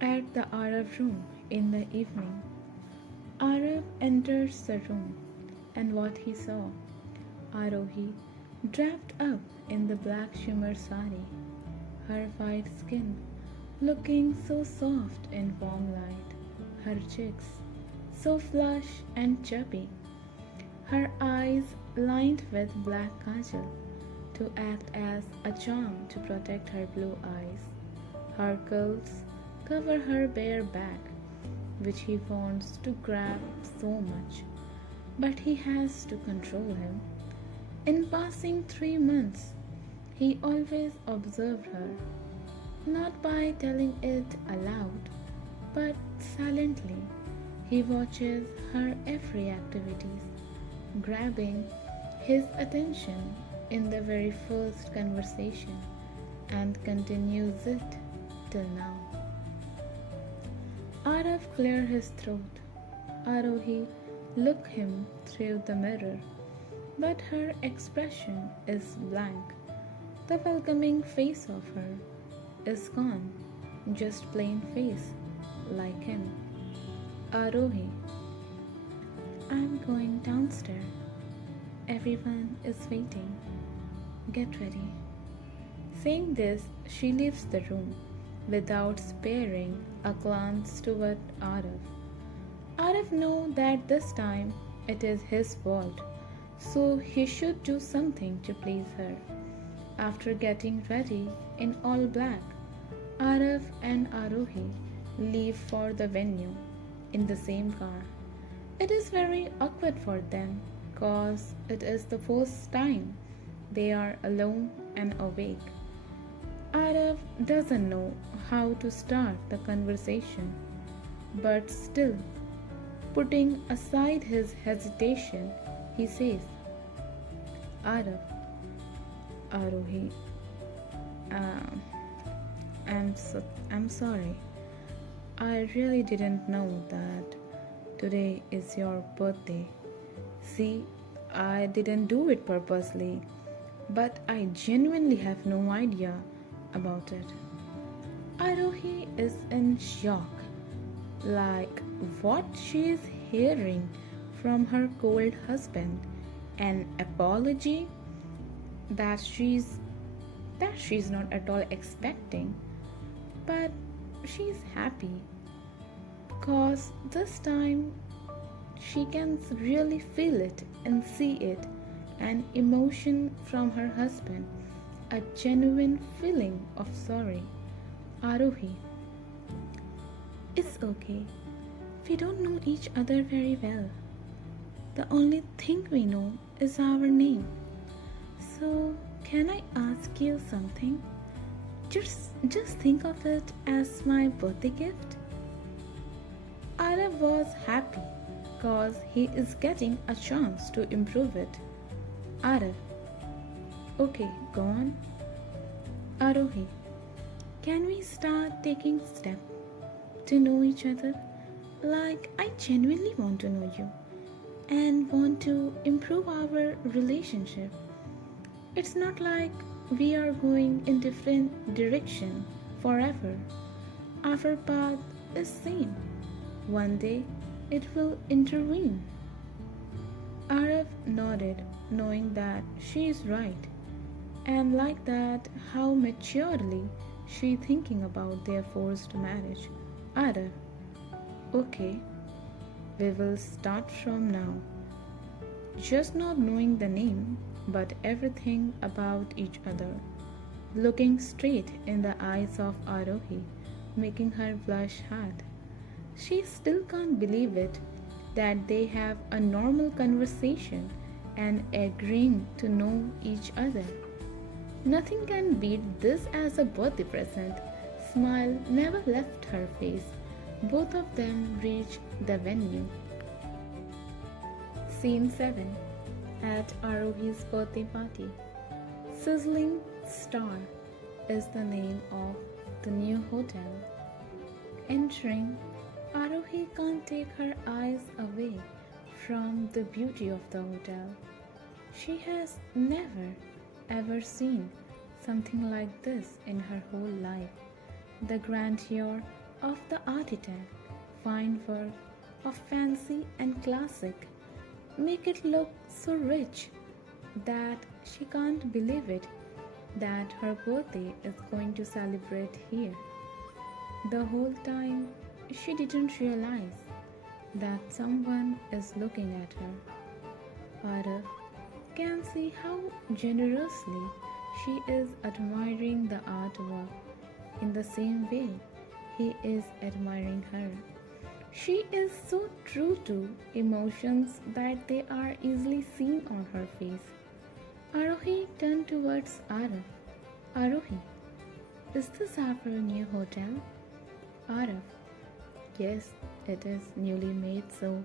At the Arab room in the evening, Arab enters the room, and what he saw, Arohi, draped up in the black shimmer sari, her white skin looking so soft in warm light, her cheeks so flush and chubby, her eyes lined with black kajal to act as a charm to protect her blue eyes. Her curls cover her bare back, which he wants to grab so much, but he has to control him. In passing 3 months, he always observed her, not by telling it aloud, but silently. He watches her every activities, grabbing his attention in the very first conversation and continues it till now. Arav cleared his throat. Arohi looked him through the mirror, but her expression is blank. The welcoming face of her is gone, just plain face, like him. Arohi, I'm going downstairs. Everyone is waiting. Get ready. Saying this, she leaves the room without sparing a glance toward Arav. Arav knows that this time it is his fault, so he should do something to please her. After getting ready in all black, Arav and Arohi leave for the venue in the same car. It is very awkward for them cause it is the first time they are alone and awake. Arav doesn't know how to start the conversation, but still, putting aside his hesitation, he says, Arav, Arohi, uh, I'm sorry. I really didn't know that today is your birthday. See, I didn't do it purposely, but I genuinely have no idea about it. Arohi is in shock, like what she is hearing from her cold husband, an apology that she's not at all expecting, but she's happy because this time she can really feel it and see it, an emotion from her husband, a genuine feeling of sorry. Arohi, it's okay. We don't know each other very well. The only thing we know is our name. So, can I ask you something? Just think of it as my birthday gift. Arav was happy because he is getting a chance to improve it. Arav, okay, go on. Arohi, can we start taking steps to know each other? Like, I genuinely want to know you and want to improve our relationship. It's not like we are going in different direction forever. Our path is same. One day it will intervene. Arav nodded, knowing that she is right, and like that how maturely she thinking about their forced marriage. Arav, okay, we will start from now. Just not knowing the name, but everything about each other. Looking straight in the eyes of Arohi, making her blush hard. She still can't believe it that they have a normal conversation and agreeing to know each other. Nothing can beat this as a birthday present. Smile never left her face. Both of them reach the venue. Scene 7. At Arohi's birthday party. Sizzling Star is the name of the new hotel. Entering, Arohi can't take her eyes away from the beauty of the hotel. She has never ever seen something like this in her whole life. The grandeur of the architect, fine work of fancy and classic, make it look so rich that she can't believe it that her birthday is going to celebrate here. The whole time she didn't realize that someone is looking at her. Arif can see how generously she is admiring the artwork in the same way he is admiring her. She is so true to emotions that they are easily seen on her face. Arohi turned towards Arif. Arohi, is this our new hotel? Arif, yes, it is newly made, so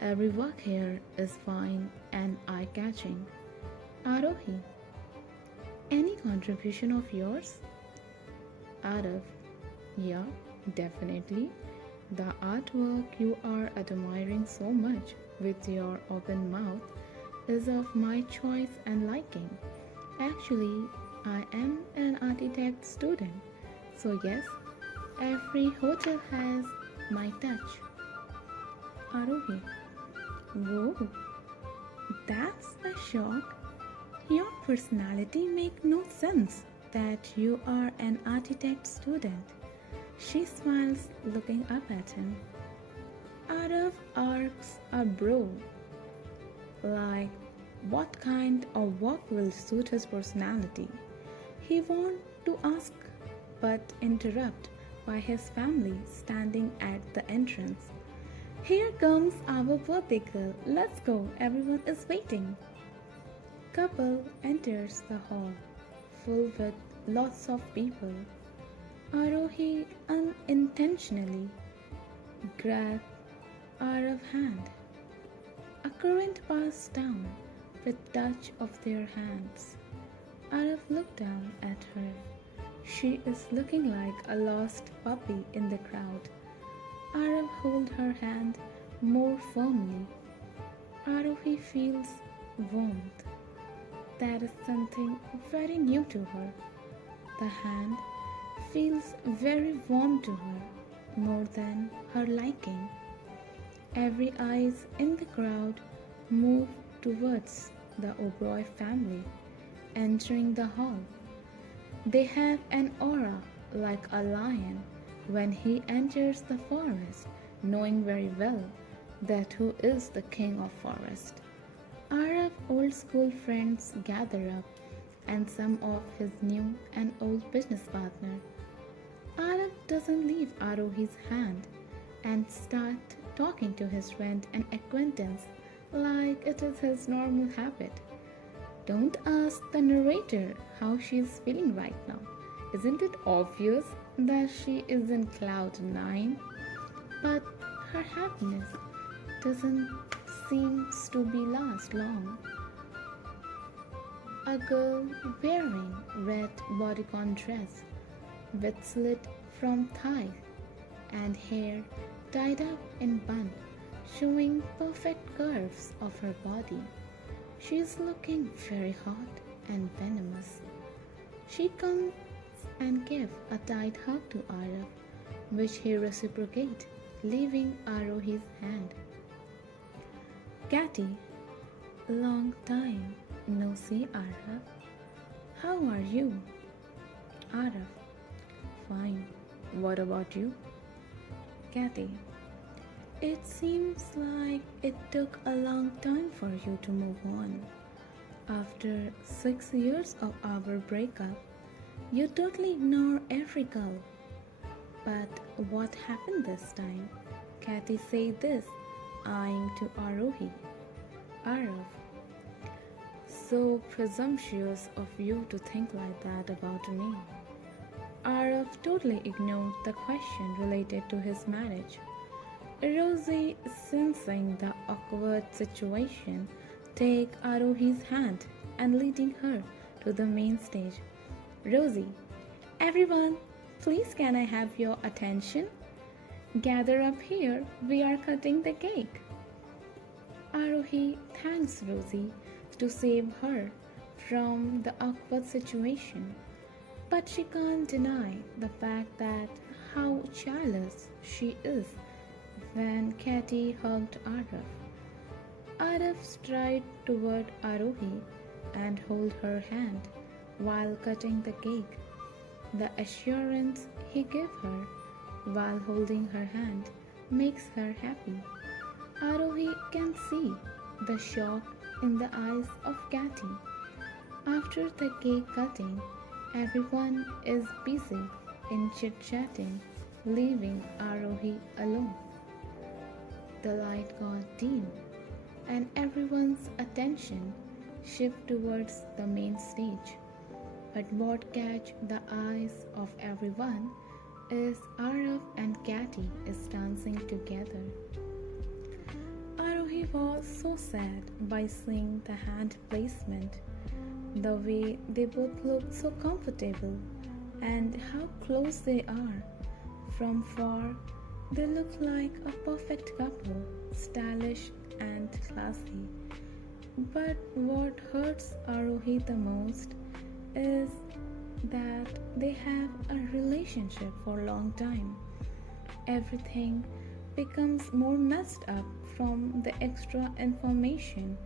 every work here is fine and eye-catching. Arohi, any contribution of yours? Arif, yeah, definitely. The artwork you are admiring so much with your open mouth is of my choice and liking. Actually, I am an architect student, so yes, every hotel has my touch. Arohi, whoa, that's a shock. Your personality makes no sense that you are an architect student. She smiles, looking up at him. Arav arcs a brow, like what kind of work will suit his personality. He wants to ask, but interrupt by his family standing at the entrance. Here comes our birthday girl. Let's go. Everyone is waiting. Couple enters the hall, full with lots of people. Arohi unintentionally grabbed Arav's hand. A current passed down with touch of their hands. Arav looked down at her. She is looking like a lost puppy in the crowd. Arav held her hand more firmly. Arohi feels warmth. That is something very new to her. The hand feels very warm to her, more than her liking. Every eyes in the crowd move towards the Oberoi family entering the hall. They have an aura like a lion when he enters the forest, knowing very well that who is the king of forest. Arab old school friends gather up and some of his new and old business partner. Arab doesn't leave Arohi's hand and start talking to his friend and acquaintance like it is his normal habit. Don't ask the narrator how she is feeling right now. Isn't it obvious that she is in cloud 9? But her happiness doesn't seem to be last long. A girl wearing red bodycon dress with slit from thigh and hair tied up in bun, showing perfect curves of her body. She is looking very hot and venomous. She comes and gives a tight hug to Arav, which he reciprocates, leaving Arohi's hand. Catty, long time no see, Arav. How are you? Arav, fine. What about you? Catty, it seems like it took a long time for you to move on. After 6 years of our breakup, you totally ignore every girl. But what happened this time? Cathy said this, eyeing to Arohi. Arav, so presumptuous of you to think like that about me. Arav totally ignored the question related to his marriage. Rosie, sensing the awkward situation, take Arohi's hand and leading her to the main stage. Rosie, everyone, please can I have your attention? Gather up here, we are cutting the cake. Arohi thanks Rosie to save her from the awkward situation, but she can't deny the fact that how childless she is when Katy hugged Araf. Araf stride toward Arohi and hold her hand while cutting the cake. The assurance he gave her while holding her hand makes her happy. Arohi can see the shock in the eyes of Katy. After the cake cutting, everyone is busy in chit-chatting, leaving Arohi alone. The light got dim, and everyone's attention shifted towards the main stage. But what catch the eyes of everyone is Araf and Katy is dancing together. Arohi was so sad by seeing the hand placement, the way they both looked so comfortable, and how close they are. From far, they look like a perfect couple, stylish and classy. But what hurts Arohi the most is that they have a relationship for a long time. Everything becomes more messed up from the extra information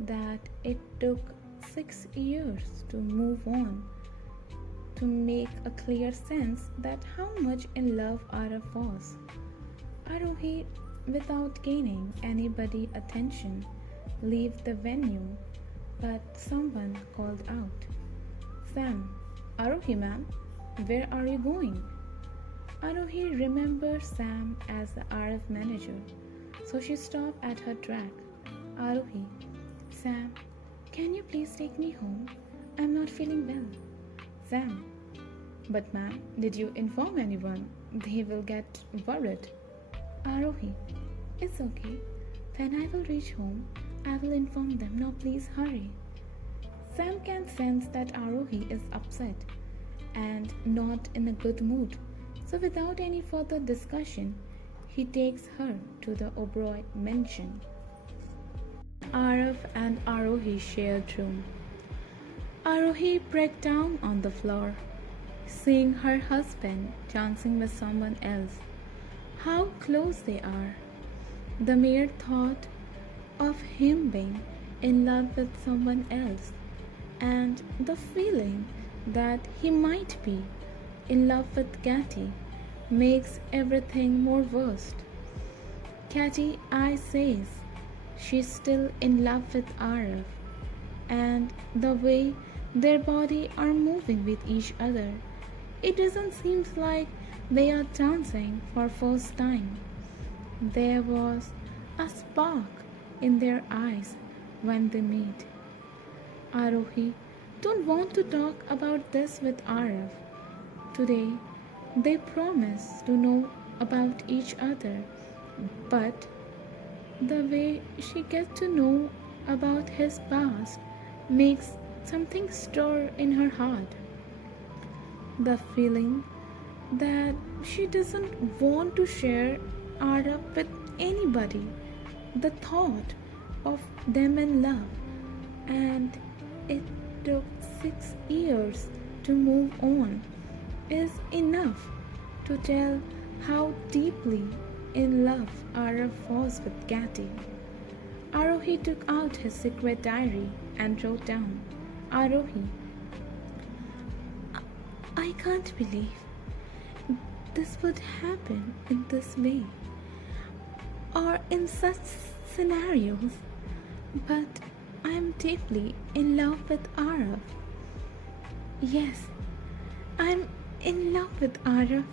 that it took 6 years to move on to make a clear sense that how much in love Araf was. Arohi, without gaining anybody's attention, left the venue, but someone called out, "Sam, Arohi ma'am, where are you going?" Arohi remembers Sam as the Araf manager, so she stopped at her track. "Arohi, Sam, can you please take me home? I'm not feeling well." Sam, "But ma'am, did you inform anyone? They will get worried." Arohi, "It's okay. When I will reach home, I will inform them. Now please hurry." Sam can sense that Arohi is upset and not in a good mood, so without any further discussion, he takes her to the Oberoi mansion. Araf and Arohi shared room. Arohi breaks down on the floor, seeing her husband dancing with someone else. How close they are. The mere thought of him being in love with someone else and the feeling that he might be in love with Katy makes everything more worse. Katy I says she's still in love with Araf, and the way their bodies are moving with each other, it doesn't seem like they are dancing for first time. There was a spark in their eyes when they meet. Arohi don't want to talk about this with Araf. Today, they promise to know about each other, but the way she gets to know about his past makes something stir in her heart. The feeling that she doesn't want to share Araf with anybody, the thought of them in love, and it took 6 years to move on, is enough to tell how deeply in love Araf was with Katy. Arohi took out his secret diary and wrote down, "Arohi, I can't believe this would happen in this way or in such scenarios, but I am deeply in love with Araf. Yes, I'm in love with Araf.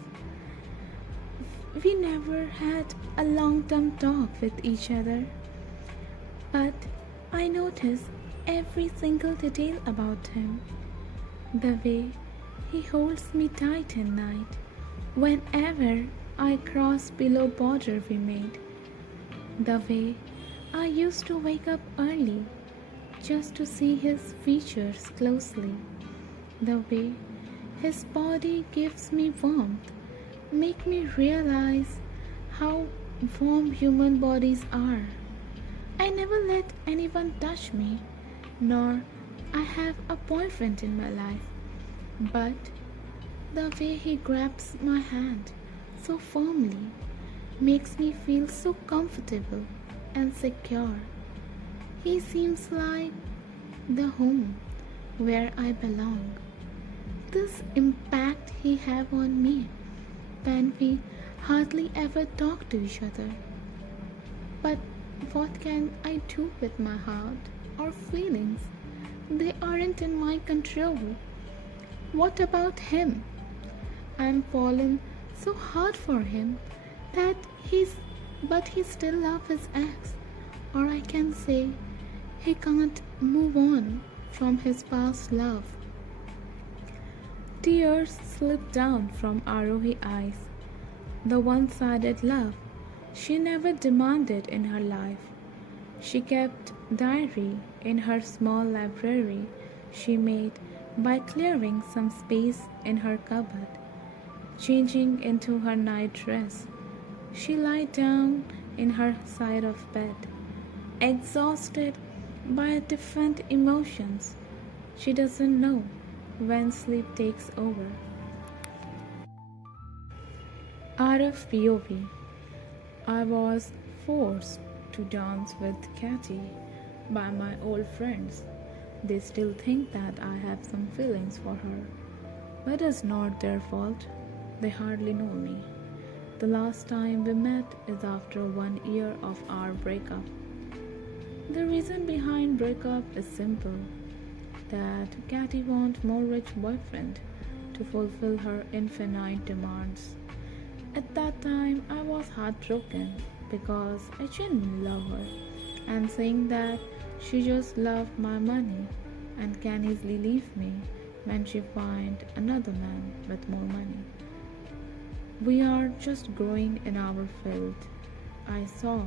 We never had a long-term talk with each other, but I notice every single detail about him. The way he holds me tight at night whenever I cross below border we made. The way I used to wake up early just to see his features closely. The way his body gives me warmth, make me realize how warm human bodies are. I never let anyone touch me, nor I have a boyfriend in my life. But the way he grabs my hand so firmly, makes me feel so comfortable and secure. He seems like the home where I belong. This impact he have on me when we hardly ever talk to each other. But what can I do with my heart or feelings? They aren't in my control. What about him? I'm fallen so hard for him that he still loves his ex. Or I can say he can't move on from his past love. Tears slipped down from Arohi's eyes. The one-sided love she never demanded in her life. She kept diary in her small library she made by clearing some space in her cupboard. Changing into her night dress, she lay down in her side of bed, exhausted by different emotions. She doesn't know when sleep takes over. Out of POV, I was forced to dance with Katy by my old friends. They still think that I have some feelings for her, but it's not their fault. They hardly know me. The last time we met is after 1 year of our breakup. The reason behind breakup is simple, that Katy wants more rich boyfriend to fulfill her infinite demands. At that time, I was heartbroken because I didn't love her and saying that she just loved my money and can easily leave me when she finds another man with more money. We are just growing in our field. I saw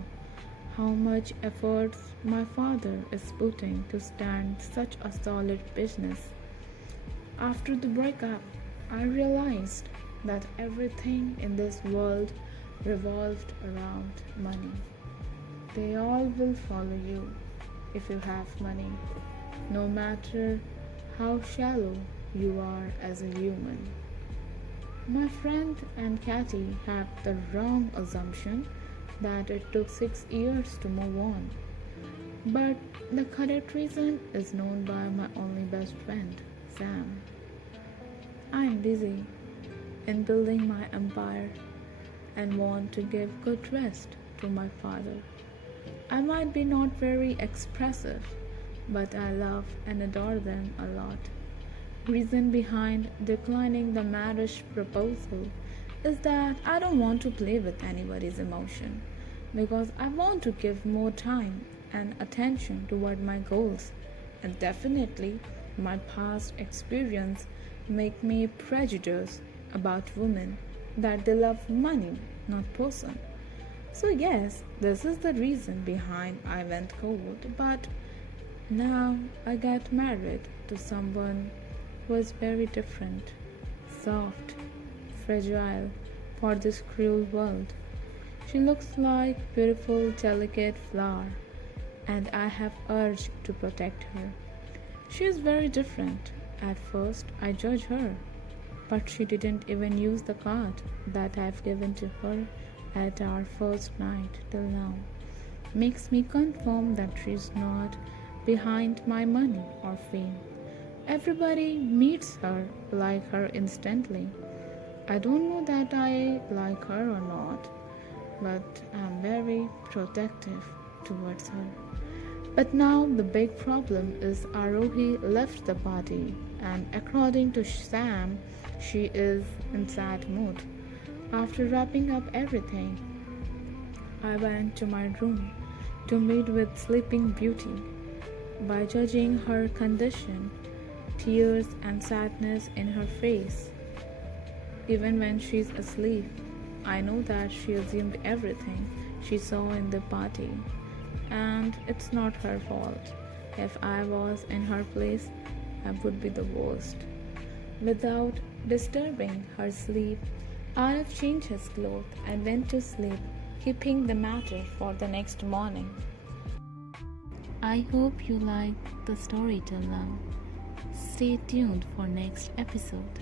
how much effort my father is putting to stand such a solid business. After the breakup, I realized that everything in this world revolved around money. They all will follow you if you have money, no matter how shallow you are as a human. My friend and Katy have the wrong assumption that it took 6 years to move on. But the correct reason is known by my only best friend, Sam. I am busy in building my empire and want to give good rest to my father. I might be not very expressive, but I love and adore them a lot. Reason behind declining the marriage proposal is that I don't want to play with anybody's emotion because I want to give more time and attention toward my goals, and definitely my past experience make me prejudiced about women that they love money, not person. So yes, this is the reason behind I went cold, but now I got married to someone who is very different, soft, fragile for this cruel world. She looks like beautiful, delicate flower, and I have urged to protect her. She is very different. At first, I judged her, but she didn't even use the card that I've given to her at our first night till now. Makes me confirm that she's not behind my money or fame. Everybody meets her, like her instantly. I don't know that I like her or not, but I'm very protective towards her. But now the big problem is Arohi left the party, and according to Sam, she is in sad mood. After wrapping up everything, I went to my room to meet with Sleeping Beauty. By judging her condition, tears and sadness in her face, even when she's asleep, I know that she assumed everything she saw in the party, and it's not her fault. If I was in her place, I would be the worst. Without disturbing her sleep, Arif changed his clothes and went to sleep, keeping the matter for the next morning. I hope you liked the story till now. Stay tuned for next episode.